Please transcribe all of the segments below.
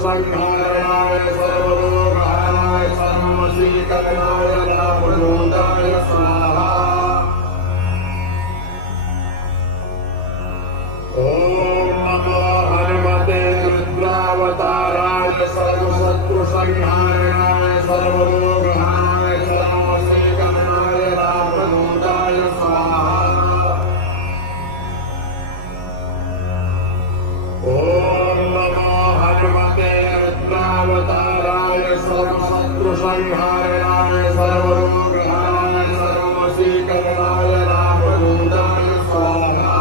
शत्रुसंहारणाय सर्वरोगहराय सर्ववशीकरणाय रामदूताय स्वाहा। ओम नमो हनुमते रुद्रावताराय सर्वशत्रुसंहारणाय सर्वरोगहराय सर्ववशीकरणाय रामदूताय स्वाहा। ओम नमो हनुमते रुद्रावताराय सर्वशत्रुसंहारणाय सर्वरोगहराय सर्ववशीकरणाय रामदूताय स्वाहा।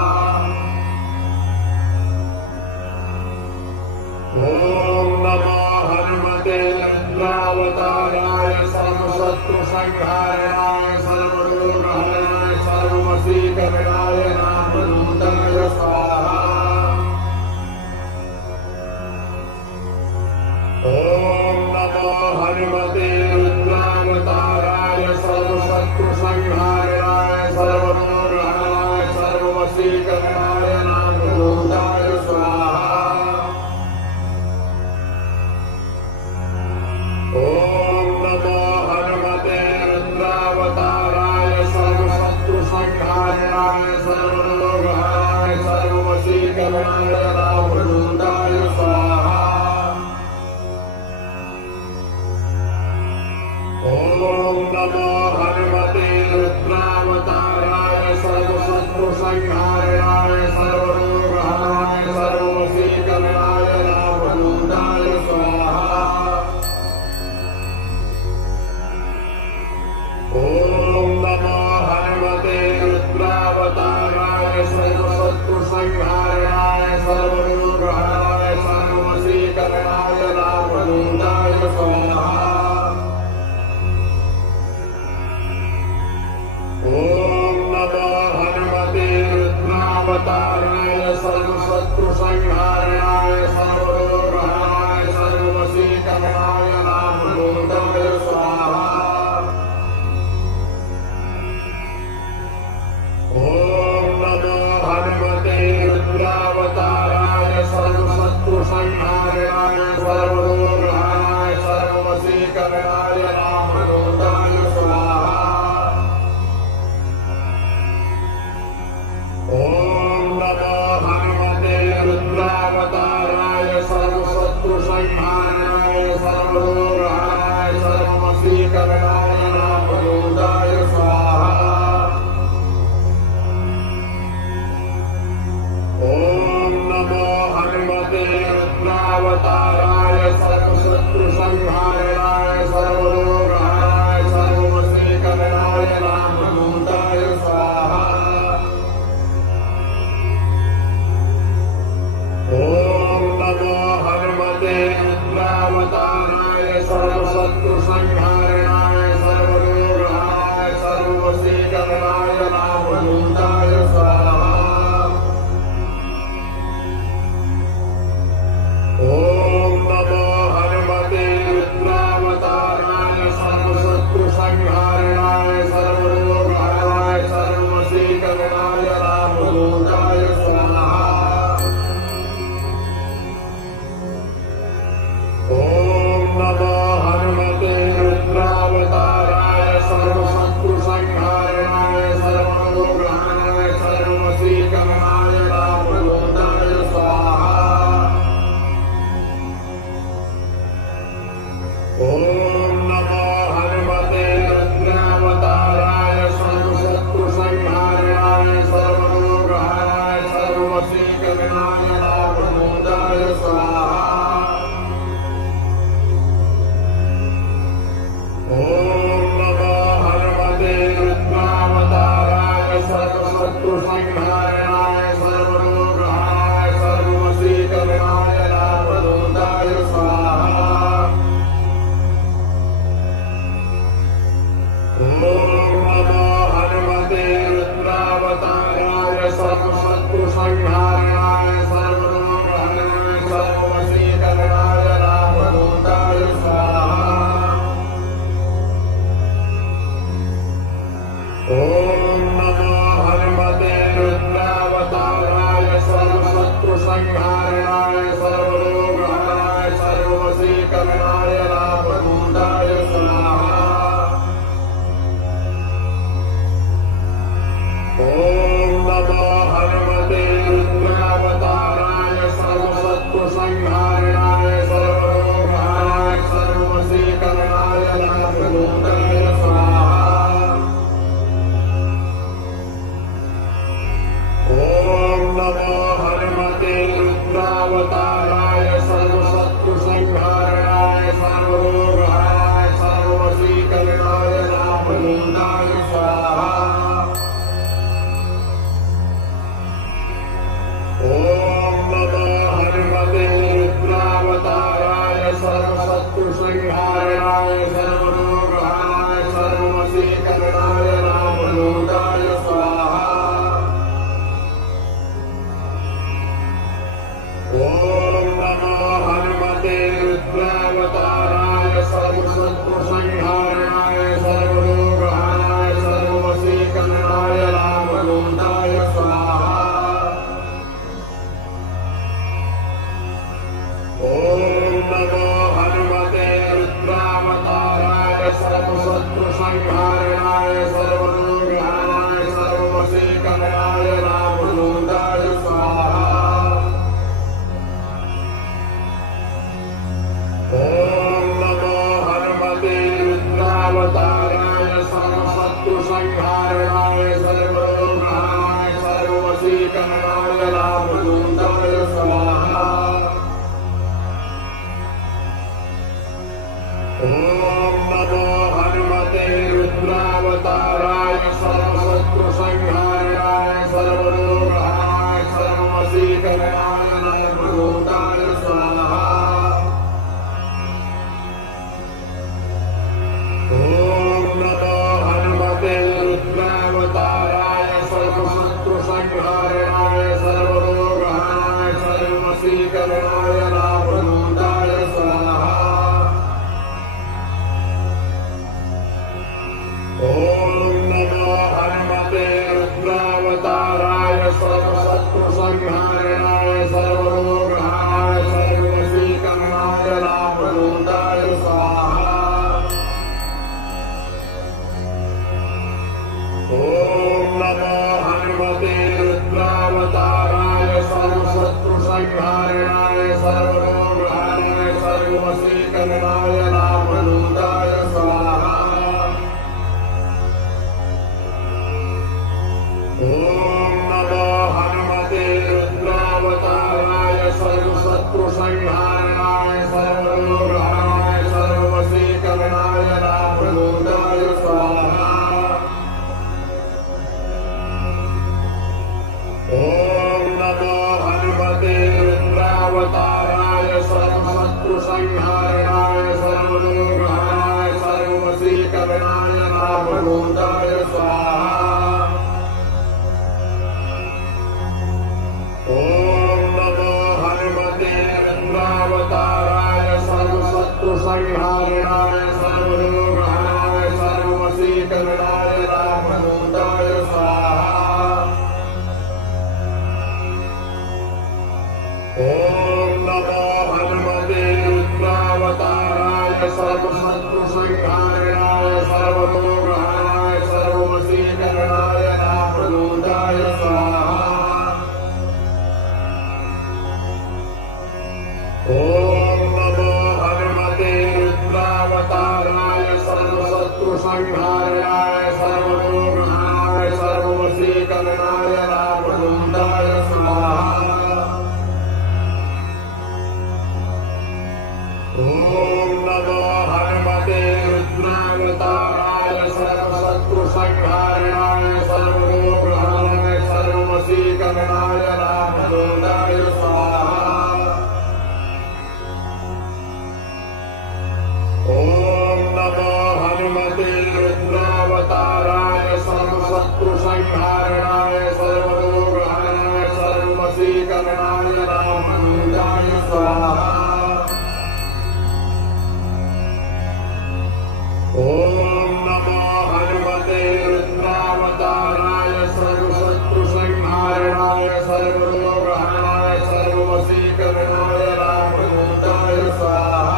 ओम नमो हनुमते रुद्रावताराय सर्वशत्रुसंहारणाय सर्वरोगहराय सर्ववशीकरणाय रामदूताय स्वाहा। ओम नमो हनुमते रुद्रावताराय सर्वशत्रुसंहारणाय सर्वरोगहराय सर्ववशीकरणाय रामदूताय स्वाहा। ओम नमो हनुमते रुद्रावताराय सर्वशत्रुसंहारणाय सर्वरोगहराय सर्ववशीकरणाय रामदूताय स्वाहा। ओम नमो हनुमते रुद्रावताराय सर्वशत्रुसंहारणाय सर्वरोगहराय सर्ववशीकरणाय रामदूताय स्वाहा। ओम नमो हनुमते रुद्रावताराय सर्वशत्रुसंहारणाय सर्वरोगहराय सर्ववशीकरणाय रामदूताय स्वाहा। ओम नमो हनुमते रुद्रावताराय सर्वशत्रुसंहारणाय सर्वरोगहराय सर्ववशीकरणाय रामदूताय स्वाहा। ओम नमो हनुमते रुद्रावताराय सर्वशत्रुसंहारणाय सर्वरोगहराय सर्ववशीकरणाय रामदूताय स्वाहा। ओम नमो हनुमते रुद्रावताराय सर्वशत्रुसंहारणाय सर्वरोगहराय सर्ववशीकरणाय रामदूताय स्वाहा। ओम नमो हनुमते रुद्रावताराय सर्वशत्रुसंहारणाय सर्वरोगहराय सर्ववशीकरणाय रामदूताय स्वाहा। ओम नमो हनुमते रुद्रावताराय सर्वशत्रुसंहारणाय सर्वरोगहराय सर्ववशीकरणाय रामदूताय स्वाहा। ओम नमो हनुमते रुद्रावताराय सर्ववशीकरणाय नामरूपाय स्वाहा। ॐ नमो हनुमते रुद्रावताराय सर्वशत्रुसंहारणाय सर्वरोगहराय सर्ववशीकरणाय नामरूपाय स्वाहा। ॐ नमो हनुमते रुद्रावताराय सर्वशत्रुसंहारणाय सर्वरोगहराय सर्ववशीकरणाय नामरूपाय स्वाहा। ॐ नमो हनुमते रुद्रावताराय सर्वशत्रुसंहारणाय सर्वरोगहराय सर्ववशीकरणाय नामरूपाय स्वाहा। ॐ नमो हनुमते रुद्रावताराय सर्वशत्रुसंहारणाय सर्वरोगहराय सर्ववशीकरणाय नामरूपाय स्वाहा। ॐ नमो हनुमते रुद्रावताराय सर्वशत्रुसंहारणाय सर्वरोगहराय सर्ववशीकरणाय नामरूपाय स्वाहा। ॐ नमो हनुमते रुद्रावताराय सर्वशत्रुसंहारणाय सर्वरोगहराय सर्ववशीकरणाय नामरूपाय स्वाहा। ॐ नमो हनुमते रुद्रावताराय सर्वशत्रुसंहारणाय सर्वरोगहराय सर्ववशीकरणाय नामरूपाय स्वाहा। ॐ नमो हनुमते रुद्रावताराय सर्वशत्रुसंहारणाय सर्वरोगहराय सर्ववशीकरणाय नामरूपाय स्वाहा। ॐ नमो हनुमते रुद्रावताराय सर्वशत्रुसंहारणाय सर्वरोगहराय सर्ववशीकरणाय नामरूपाय स्वाहा। ॐ नमो हनुमते रुद्रावताराय सर्वशत्रुसंहारणाय सर्वरोगहराय सर्ववशीकरणाय नामरूपाय स्वाहा। ॐ नमो हनुमते रुद्रावताराय सर्वशत्रुसंहारणाय सर्वरोगहराय सर्ववशीकरणाय नामरूपाय स्वाहा। ॐ नमो हनुमते रुद्रावताराय सर्वशत्रुसंहारणाय सर्वरोगहराय सर्ववशीकरणाय नामरूपाय स्वाहा। ॐ नमो हनुमते रुद्रावताराय सर्वशत्रुसंहारणाय सर्वरोगहराय सर्ववशीकरणाय नामरूपाय स्वाहा। ॐ नमो हनुमते रुद्रावताराय सर्वशत्रुसंहारणाय सर्वरोगहराय सर्ववशीकरणाय नामरूपाय स्वाहा। ॐ नमो हनुमते रुद्रावताराय सर्वशत्रुसंहारणाय सर्वरोगहराय सर्ववशीकरणाय नामरूपाय स्वाहा। ॐ नमो हनुमते रुद्रावताराय सर्वशत्रुसंहारणाय सर्वरोगहराय सर्ववशीकरणाय नामरूपाय स्वाहा। ॐ नमो हनुमते रुद्रावताराय सर्वशत्रुसंहारणाय सर्वरोगहराय सर्ववशीकरणाय नामरूपाय स्वाहा।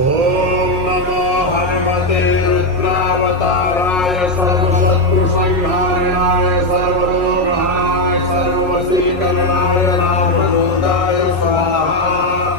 ॐ नमो हनुमते रुद्रावताराय सर्वशत्रुसंहारणाय सर्वरोगहराय सर्ववशीकरणाय नामरूपाय स्वाहा।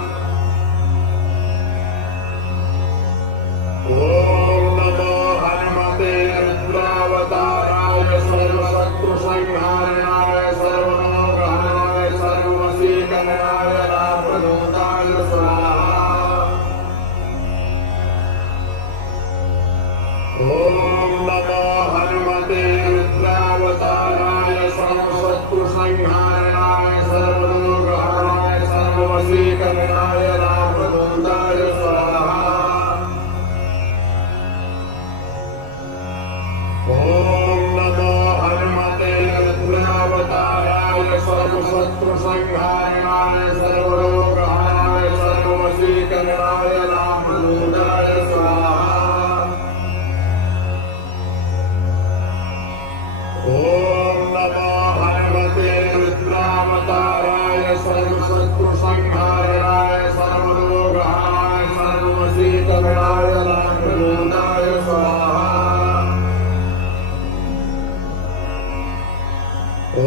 सर्ववशीकरणाय रामदूताय स्वाहा। ॐ नमो हनुमते रुद्रावताराय सर्वशत्रुसंहाराय सर्वरोगहाय सर्ववशीकरणाय रामदूताय स्वाहा। ॐ नमो हनुमते रुद्रावताराय सर्वशत्रुसंहाराय सर्वरोगहाय सर्ववशीकरणाय रामदूताय स्वाहा। ॐ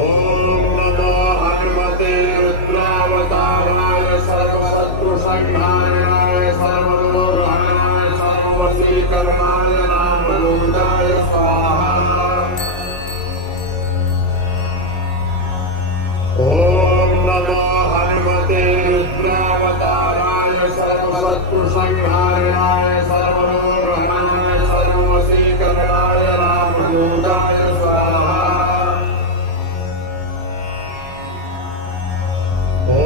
नमो हनुमते रुद्रावताराय सर्वशत्रुसंहाराय सर्वरोगहाय सर्ववशीकरणाय रामदूताय स्वाहा। ॐ नमो हनुमते रुद्रावताराय सर्वशत्रुसंहाराय सर्वरोगहाय सर्ववशीकरणाय रामदूताय स्वाहा। ॐ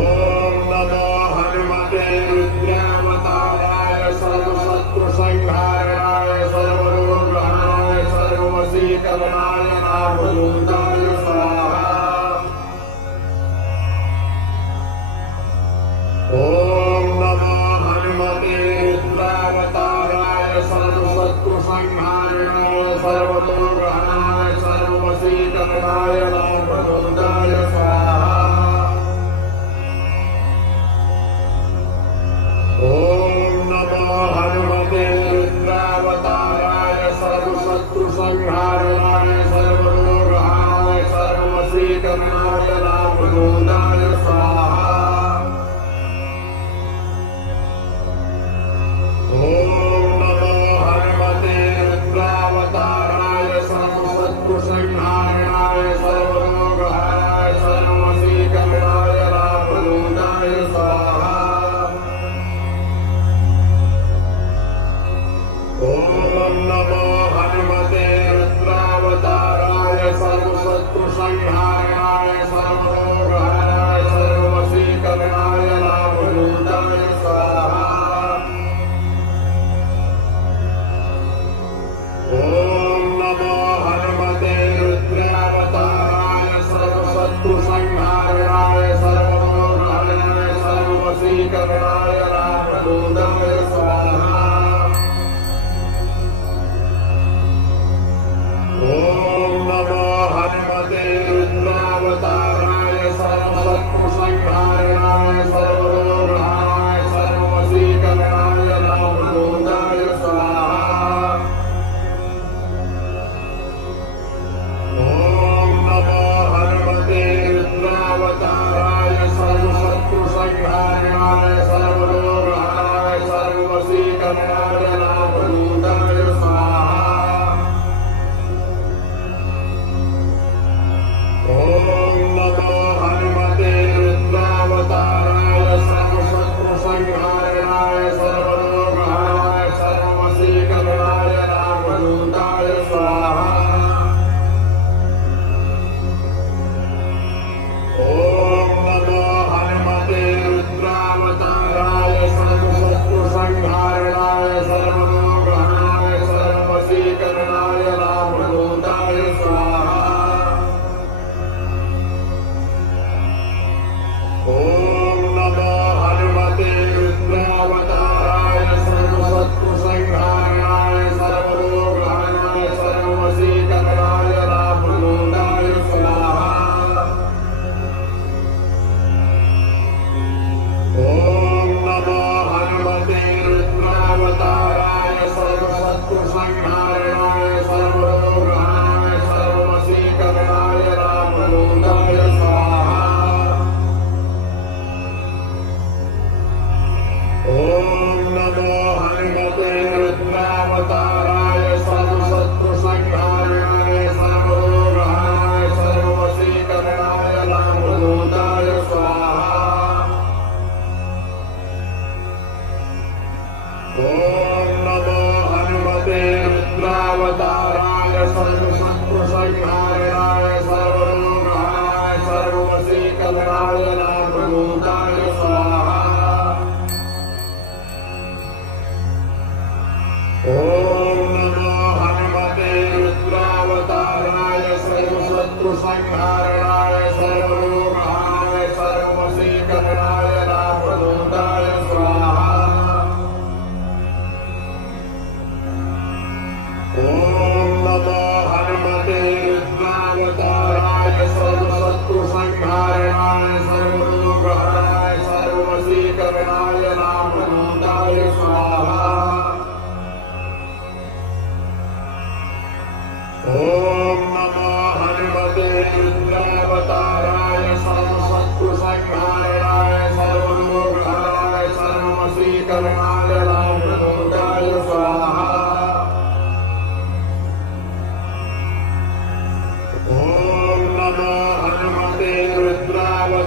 नमो हनुमते रुद्रावताराय सर्वशत्रुसंहाराय सर्वरोगहाय सर्ववशीकरणाय रामदूताय स्वाहा। ॐ नमो हनुमते रुद्रावताराय सर्वशत्रुसंहाराय सर्वरोगहाय सर्ववशीकरणाय रामदूताय स्वाहा। ॐ नमो हनुमते रुद्रावताराय सर्वशत्रुसंहाराय सर्वरोगहाय सर्ववशीकरणाय रामदूताय स्वाहा। ॐ नमो हनुमते रुद्रावताराय सर्वशत्रुसंहाराय सर्वरोगहाय सर्ववशीकरणाय रामदूताय स्वाहा। ॐ नमो हनुमते रुद्रावताराय सर्वशत्रुसंहाराय सर्वरोगहाय सर्ववशीकरणाय रामदूताय स्वाहा। ॐ नमो हनुमते रुद्रावताराय सर्वशत्रुसंहाराय सर्वरोगहाय सर्ववशीकरणाय रामदूताय स्वाहा। ॐ नमो हनुमते रुद्रावताराय सर्वशत्रुसंहाराय सर्वरोगहाय सर्ववशीकरणाय रामदूताय स्वाहा। ॐ नमो हनुमते रुद्रावताराय सर्वशत्रुसंहाराय सर्वरोगहाय सर्ववशीकरणाय रामदूताय स्वाहा। ॐ नमो हनुमते रुद्रावताराय सर्वशत्रुसंहाराय सर्वरोगहाय सर्ववशीकरणाय रामदूताय स्वाहा। ॐ नमो हनुमते रुद्रावताराय सर्वशत्रुसंहाराय सर्वरोगहाय सर्ववशीकरणाय रामदूताय स्वाहा। ॐ नमो हनुमते रुद्रावताराय सर्वशत्रुसंहाराय सर्वरोगहाय सर्ववशीकरणाय रामदूताय स्वाहा। ॐ नमो हनुमते रुद्रावताराय सर्वशत्रुसंहाराय सर्वरोगहाय सर्ववशीकरणाय रामदूताय स्वाहा। ॐ नमो हनुमते रुद्रावताराय सर्वशत्रुसंहाराय सर्वरोगहाय सर्ववशीकरणाय रामदूताय स्वाहा। ॐ नमो हनुमते रुद्रावताराय सर्वशत्रुसंहाराय सर्वरोगहाय सर्ववशीकरणाय रामदूताय स्वाहा।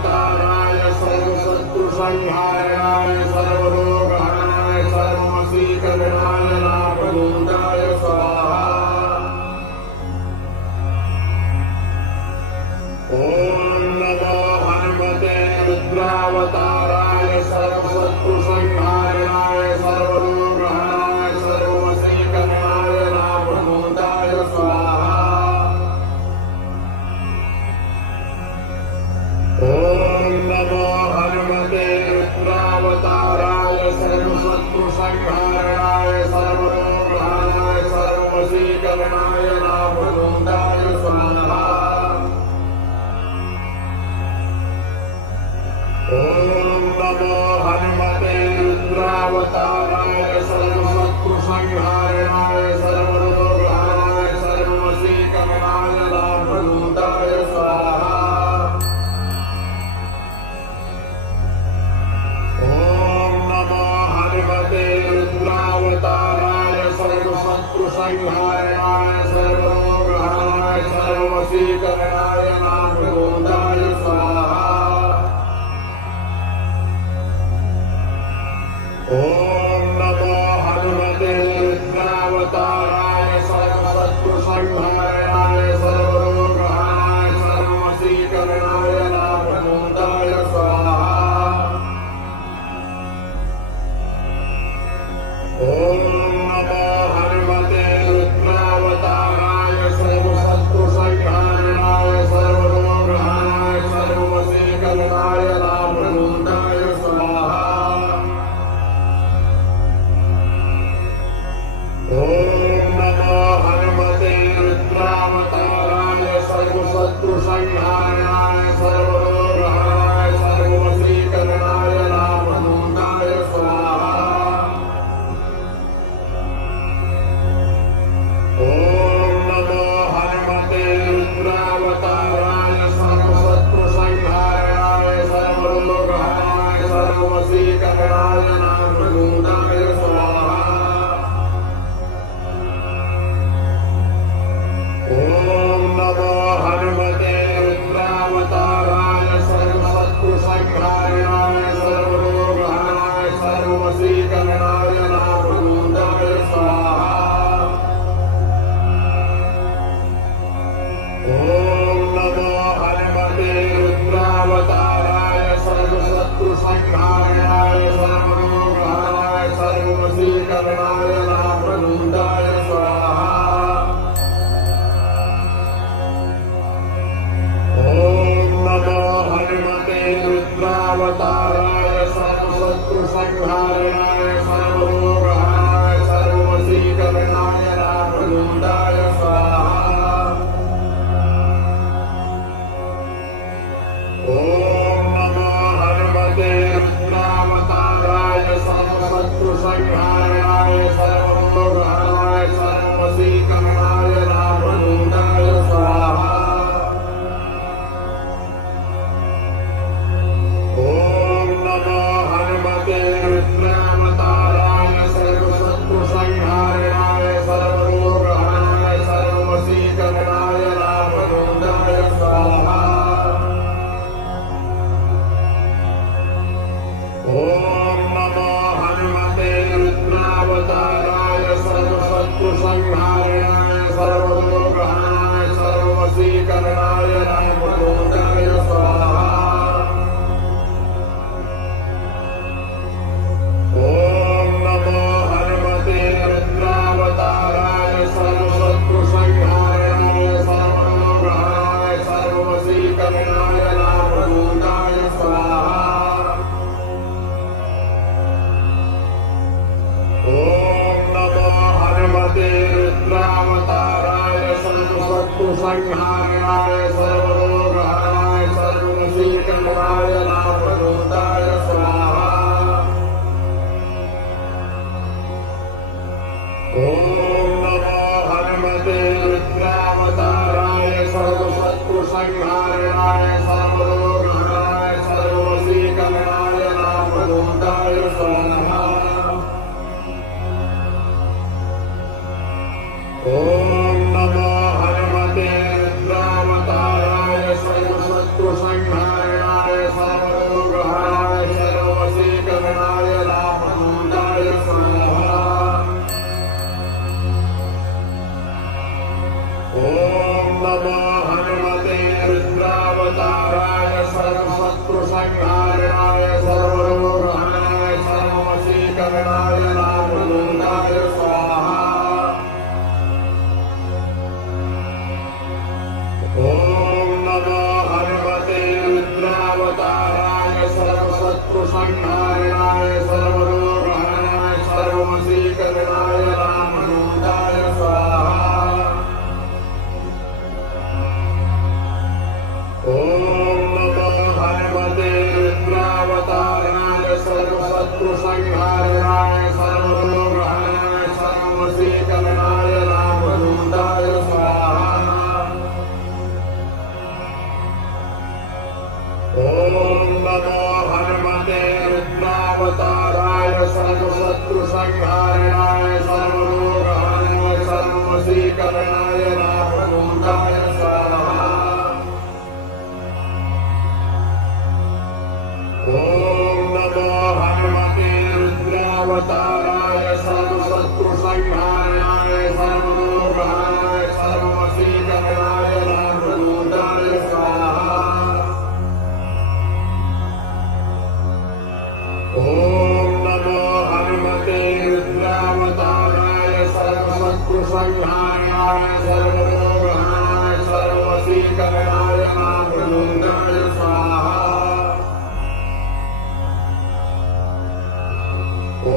रुद्रावताराय सर्वशत्रुसंहाराय सर्वरोगहराय सर्ववशीकरणाय नामभूताय स्वाहा। ॐ नमो हनुमते रुद्रावताराय सर्वशत्रुसंहाराय सर्वरोगहराय सर्ववशीकरणाय नामभूताय स्वाहा। ॐ नमो हनुमते रुद्रावताराय सर्वशत्रुसंहाराय सर्वरोगहराय सर्ववशीकरणाय नामभूताय स्वाहा। ॐ नमो हनुमते रुद्रावताराय सर्वशत्रुसंहाराय सर्वरोगहराय सर्ववशीकरणाय नामभूताय स्वाहा। ॐ नमो हनुमते रुद्रावताराय सर्वशत्रुसंहाराय सर्वरोगहराय सर्ववशीकरणाय नामभूताय स्वाहा। ॐ नमो हनुमते रुद्रावताराय सर्वशत्रुसंहाराय सर्वरोगहराय सर्ववशीकरणाय नामभूताय स्वाहा। ॐ नमो हनुमते रुद्रावताराय सर्वशत्रुसंहाराय सर्वरोगहराय सर्ववशीकरणाय नामभूताय स्वाहा। ॐ नमो हनुमते रुद्रावताराय सर्वशत्रुसंहाराय सर्वरोगहराय सर्ववशीकरणाय नामभूताय स्वाहा। ॐ नमो हनुमते रुद्रावताराय सर्वशत्रुसंहाराय सर्वरोगहराय सर्वशत्रुसंहारणाय सर्वरोगहरणाय सर्ववशीकरणाय रामदूताय स्वाहा। ॐ नमो हनुमते रुद्रावताराय सर्वशत्रुसंहारणाय सर्वरोगहरणाय सर्ववशीकरणाय रामदूताय स्वाहा। ॐ नमो हनुमते रुद्रावताराय सर्वशत्रुसंहारणाय सर्वरोगहरणाय सर्ववशीकरणाय रामदूताय स्वाहा। ॐ नमो हनुमते रुद्रावताराय सर्वशत्रुसंहारणाय सर्वरोगहरणाय सर्ववशीकरणाय रामदूताय स्वाहा। ॐ नमो हनुमते रुद्रावताराय सर्वशत्रुसंहारणाय सर्वरोगहरणाय सर्ववशीकरणाय रामदूताय स्वाहा। ॐ नमो हनुमते रुद्रावताराय सर्वशत्रुसंहारणाय सर्वरोगहरणाय सर्ववशीकरणाय रामदूताय स्वाहा। ॐ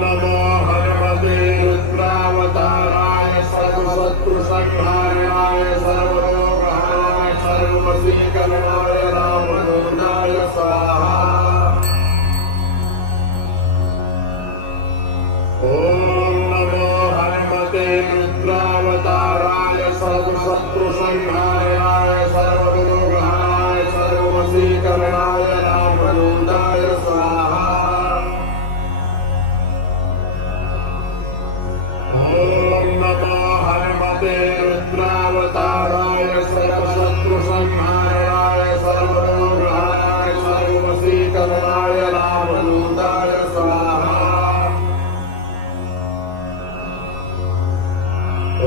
नमो हनुमते रुद्रावताराय सर्वशत्रुसंहारणाय सर्वरोगहरणाय सर्ववशीकरणाय रामदूताय स्वाहा। ॐ नमो हनुमते रुद्रावताराय सर्वशत्रुसंहारणाय सर्वरोगहरणाय सर्ववशीकरणाय रामदूताय स्वाहा। ॐ नमो हनुमते रुद्रावताराय सर्वशत्रुसंहारणाय सर्वरोगहरणाय सर्ववशीकरणाय रामदूताय स्वाहा। ॐ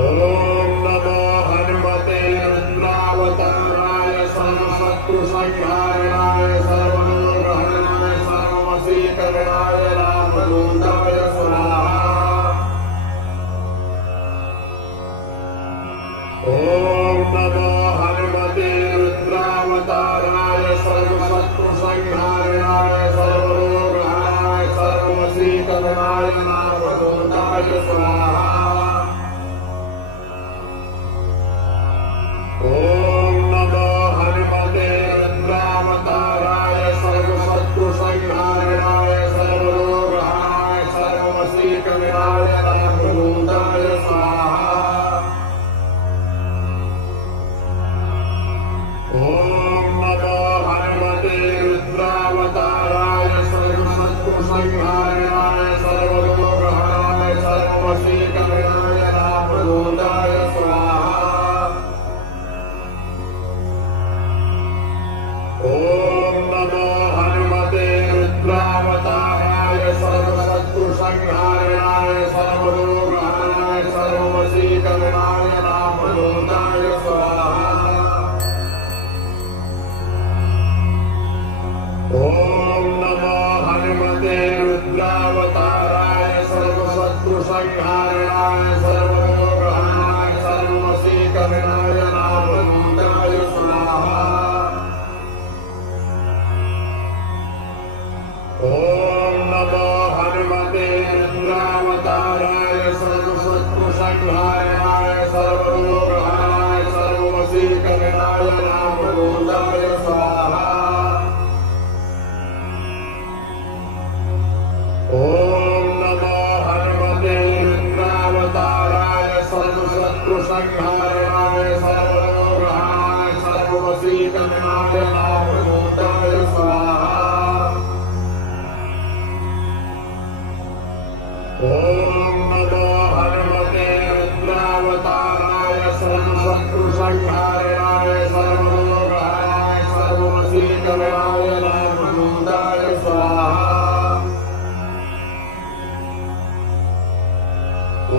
नमो हनुमते रुद्रावताराय सर्वशत्रुसंहारणाय सर्वरोगहरणाय सर्ववशीकरणाय रामदूताय स्वाहा। ॐ नमो हनुमते रुद्रावताराय सर्वशत्रुसंहारणाय सर्वरोगहरणाय सर्ववशीकरणाय रामदूताय स्वाहा। ॐ नमो हनुमते रुद्रावताराय सर्वशत्रुसंहारणाय सर्वरोगहरणाय सर्ववशीकरणाय रामदूताय स्वाहा। ॐ नमो हनुमते रुद्रावताराय सर्वशत्रुसंहारणाय सर्वरोगहरणाय सर्ववशीकरणाय रामदूताय स्वाहा। ॐ नमो हनुमते रुद्रावताराय सर्वशत्रुसंहारणाय सर्वरोगहरणाय सर्ववशीकरणाय रामदूताय स्वाहा। ॐ नमो हनुमते रुद्रावताराय सर्वशत्रुसंहारणाय सर्वरोगहरणाय सर्ववशीकरणाय रामदूताय स्वाहा। ॐ नमो हनुमते रुद्रावताराय सर्वशत्रुसंहारणाय सर्वरोगहरणाय सर्ववशीकरणाय रामदूताय स्वाहा। ॐ नमो हनुमते रुद्रावताराय सर्वशत्रुसंहारणाय सर्वरोगहरणाय सर्ववशीकरणाय रामदूताय स्वाहा। ॐ नमो हनुमते रुद्रावताराय सर्वशत्रुसंहारणाय सर्वरोगहरणाय सर्ववशीकरणाय रामदूताय स्वाहा। ॐ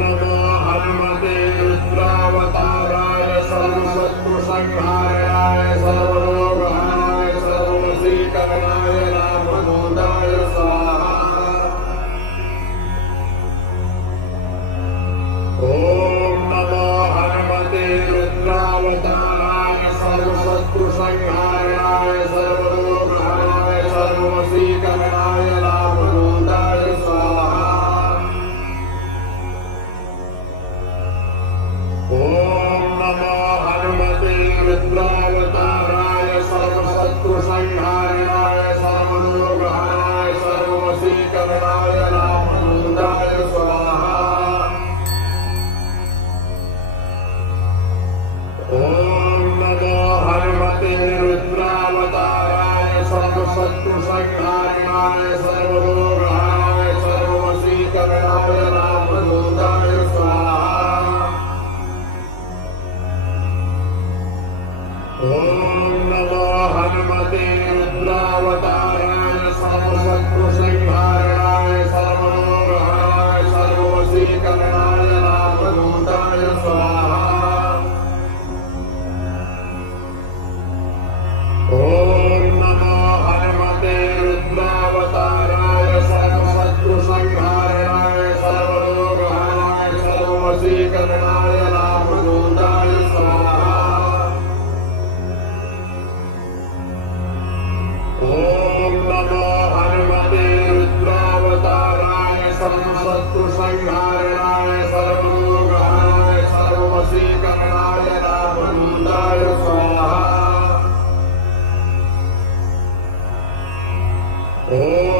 नमो हनुमते रुद्रावताराय सर्वशत्रुसंहारणाय सर्व सर्वरोगहाय सर्ववशीकरणाय रामदूताय स्वाहा। ओम नमो हनुमते रुद्रावताराय सर्वशत्रुसंहाराय सर्वरोगहाय सर्ववशीकरणाय रामदूताय स्वाहा। ओम नमो हनुमते रुद्रावताराय सर्वशत्रुसंहाराय सर्वरोगहाय सर्ववशीकरणाय रामदूताय स्वाहा। ओम नमो हनुमते रुद्रावताराय सर्वशत्रुसंहाराय सर्वरोगहाय सर्ववशीकरणाय रामदूताय स्वाहा। ओम